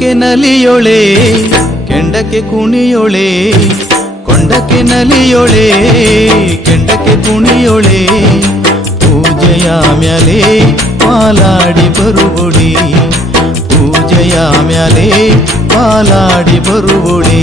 ಕೊಂಡಕ್ಕೆ ನಲಿಯೊಳೆ ಕೆಂಡಕ್ಕೆ ಕುಣಿಯೊಳೆ ಕೊಂಡಕ್ಕೆ ನಲಿಯೊಳೆ ಕೆಂಡಕ್ಕೆ ಕುಣಿಯೊಳೆ ಪೂಜೆಯ ಮ್ಯಾಲೆ ಪಾಲಾಡಿ ಬರುವುಡಿ ಪೂಜೆಯ ಮ್ಯಾಲೆ ಪಾಲಾಡಿ ಬರುವುಡಿ